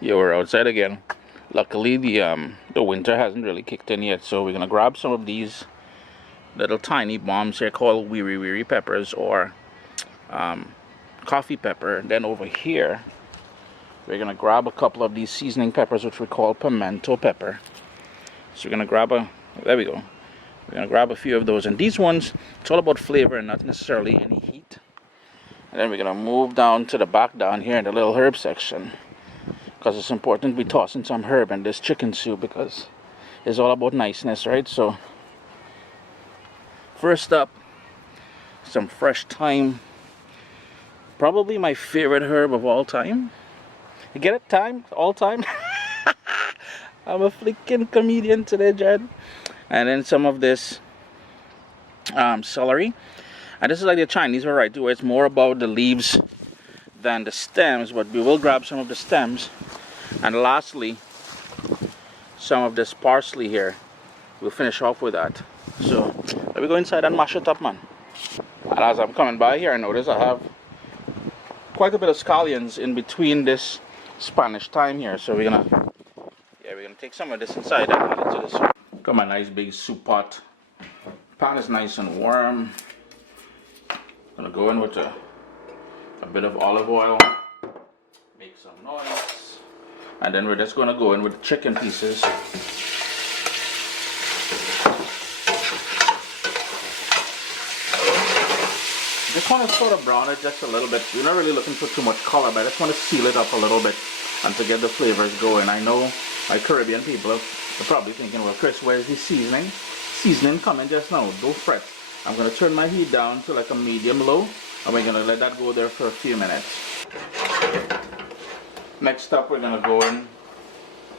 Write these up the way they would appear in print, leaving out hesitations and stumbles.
Yeah, we're outside again. Luckily, the winter hasn't really kicked in yet, so we're gonna grab some of these little tiny bombs here called Wiri peppers, or coffee pepper. And then over here, we're gonna grab a couple of these seasoning peppers, which we call pimento pepper. So we're gonna grab there we go. We're gonna grab a few of those, and these ones, it's all about flavor and not necessarily any heat. And then we're gonna move down to the back down here in the little herb section, because it's important we toss in some herb in this chicken soup, because it's all about niceness, right? So first up, some fresh thyme. Probably my favorite herb of all time. You get it? Thyme? All time? I'm a freaking comedian today, Jed. And then some of this celery. And this is like the Chinese variety, where it's more about the leaves than the stems, but we will grab some of the stems. And lastly, some of this parsley here. We'll finish off with that. So let me go inside and mash it up, man. And as I'm coming by here, I notice I have quite a bit of scallions in between this Spanish thyme here. So we're gonna take some of this inside and add it to this. Got my nice big soup pot. Pan is nice and warm. Gonna go in with a bit of olive oil, make some noise, and then we're just gonna go in with the chicken pieces. Just want to sort of brown it just a little bit. We're not really looking for too much color, but I just want to seal it up a little bit and to get the flavors going. I know my Caribbean people are probably thinking, well, Chris, where's the seasoning? Seasoning coming just now. Don't fret. I'm going to turn my heat down to like a medium-low, and we're going to let that go there for a few minutes. Next up, we're going to go in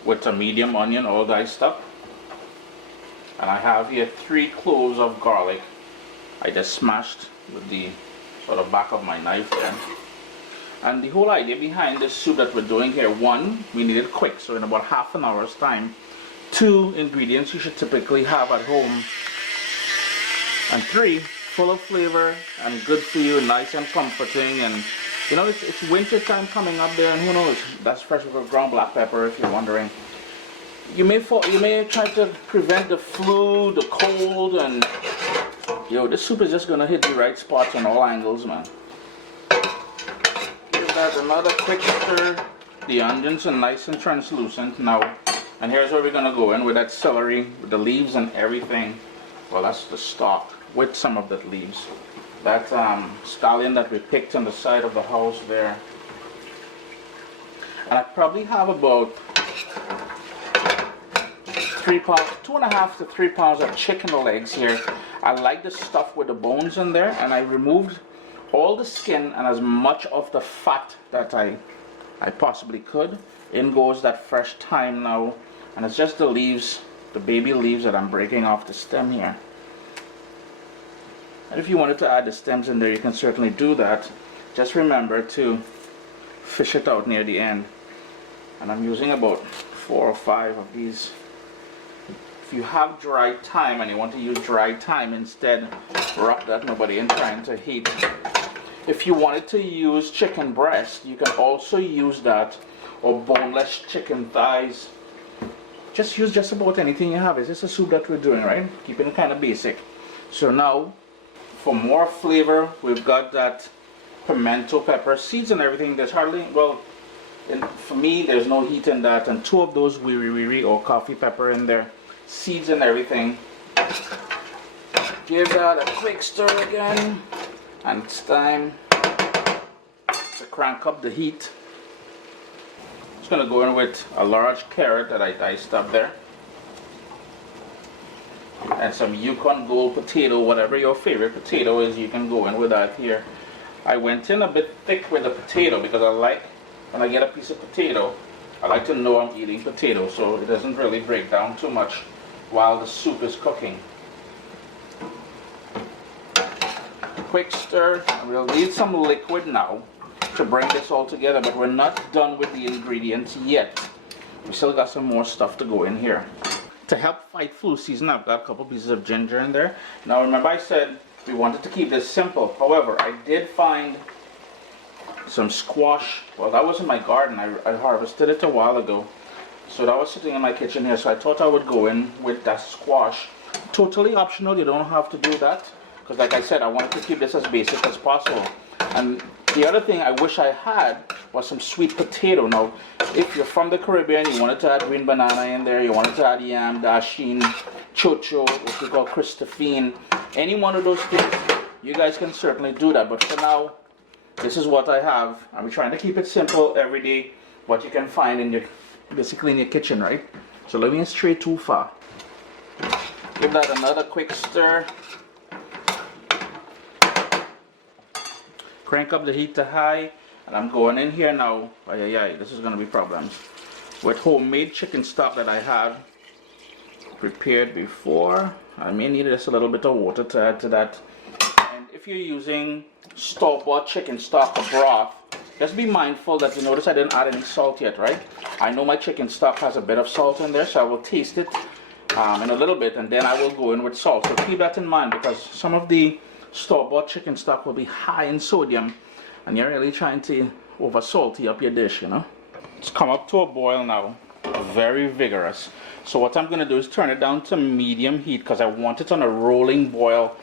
with a medium onion, all diced up. And I have here 3 cloves of garlic. I just smashed with the sort of back of my knife there. And the whole idea behind this soup that we're doing here, 1, we need it quick, so in about half an hour's time. 2, ingredients you should typically have at home. And 3, full of flavor and good for you, nice and comforting. And you know, it's winter time coming up there, and who knows, that's fresh with ground black pepper, if you're wondering. You may try to prevent the flu, the cold, and yo, this soup is just gonna hit the right spots on all angles, man. Give that another quick stir. The onions are nice and translucent now. And here's where we're gonna go in with that celery, with the leaves and everything. Well, that's the stalk with some of the leaves. That scallion that we picked on the side of the house there. And I probably have about 3 pounds, 2.5 to 3 pounds of chicken legs here. I like the stuff with the bones in there, and I removed all the skin and as much of the fat that I possibly could. In goes that fresh thyme now, and it's just the leaves, the baby leaves that I'm breaking off the stem here. And if you wanted to add the stems in there, you can certainly do that. Just remember to fish it out near the end. And I'm using about 4 or 5 of these. If you have dried thyme and you want to use dried thyme instead, rock that, nobody in trying to heat. If you wanted to use chicken breast, you can also use that, or boneless chicken thighs. Just use just about anything you have. It's just a soup that we're doing, right? Keeping it kind of basic. So now, for more flavor, we've got that pimento pepper, seeds and everything. There's hardly, well, for me, there's no heat in that, and 2 of those Wiri or coffee pepper in there. Seeds and everything. Give that a quick stir again, and it's time to crank up the heat. Just gonna go in with a large carrot that I diced up there, and some Yukon Gold potato. Whatever your favorite potato is, you can go in with that here. I went in a bit thick with the potato because I like, when I get a piece of potato, I like to know I'm eating potato, so it doesn't really break down too much while the soup is cooking. Quick stir. We'll need some liquid now to bring this all together, but we're not done with the ingredients yet. We still got some more stuff to go in here. To help fight flu season, I've got a couple pieces of ginger in there. Now remember I said we wanted to keep this simple. However, I did find some squash. Well, that was in my garden. I harvested it a while ago. So that was sitting in my kitchen here. So I thought I would go in with that squash. Totally optional. You don't have to do that. Because like I said, I wanted to keep this as basic as possible. And the other thing I wish I had was some sweet potato. Now, if you're from the Caribbean, you wanted to add green banana in there, you wanted to add yam, dasheen, chocho, what we call Christophine, any one of those things, you guys can certainly do that. But for now, this is what I have. I'm trying to keep it simple every day, what you can find in your, basically in your kitchen, right? So let me stray too far. Give that another quick stir. Crank up the heat to high, and I'm going in here now. This is going to be problems with homemade chicken stock that I have prepared before. I may need just a little bit of water to add to that. And if you're using store-bought chicken stock or broth, just be mindful that, you notice I didn't add any salt yet, right? I know my chicken stock has a bit of salt in there, so I will taste it in a little bit, and then I will go in with salt. So keep that in mind, because some of the store-bought chicken stock will be high in sodium, and you're really trying to over salty up your dish, you know. It's come up to a boil now, very vigorous. So what I'm going to do is turn it down to medium heat, because I want it on a rolling boil,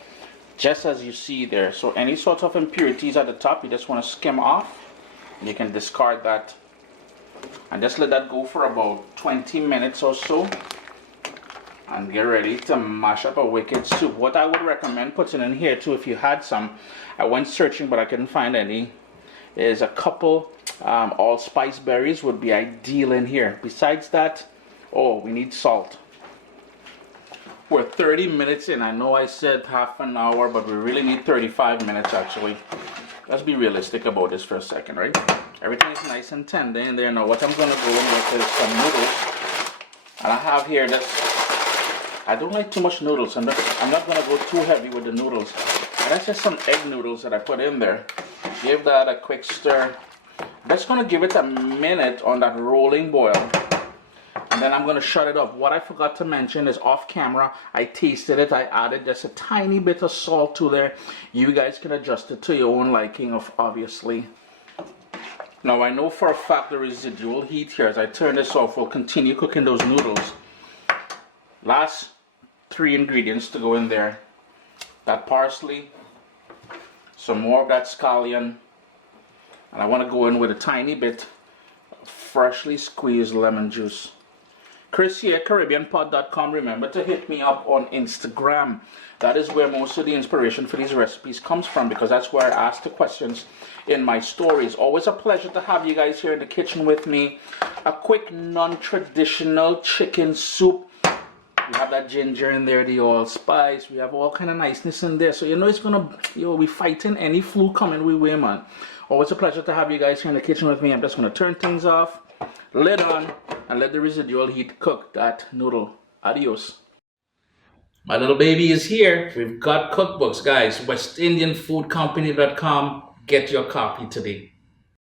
just as you see there. So any sort of impurities at the top, you just want to skim off. You can discard that, and just let that go for about 20 minutes or so. And get ready to mash up a wicked soup. What I would recommend putting in here too, if you had some, I went searching but I couldn't find any, is a couple allspice berries would be ideal in here. Besides that, oh, we need salt. We're 30 minutes in. I know I said half an hour, but we really need 35 minutes actually. Let's be realistic about this for a second, right? Everything is nice and tender in there. Now what I'm going to go in with is some noodles. And I have here this, I don't like too much noodles. I'm not going to go too heavy with the noodles. And that's just some egg noodles that I put in there. Give that a quick stir. I'm just going to give it a minute on that rolling boil. And then I'm going to shut it off. What I forgot to mention is off camera, I tasted it. I added just a tiny bit of salt to there. You guys can adjust it to your own liking, obviously. Now I know for a fact the residual heat here, as I turn this off, will continue cooking those noodles. Last 3 ingredients to go in there. That parsley, some more of that scallion, and I want to go in with a tiny bit of freshly squeezed lemon juice. Chris here, CaribbeanPod.com. Remember to hit me up on Instagram. That is where most of the inspiration for these recipes comes from, because that's where I ask the questions in my stories. Always a pleasure to have you guys here in the kitchen with me. A quick non-traditional chicken soup. We have that ginger in there, the allspice. We have all kind of niceness in there. So you know it's gonna, we fighting any flu coming we way, man. Always a pleasure to have you guys here in the kitchen with me. I'm just gonna turn things off, lid on, and let the residual heat cook that noodle. Adios. My little baby is here. We've got cookbooks, guys. WestIndianFoodCompany.com. Get your copy today.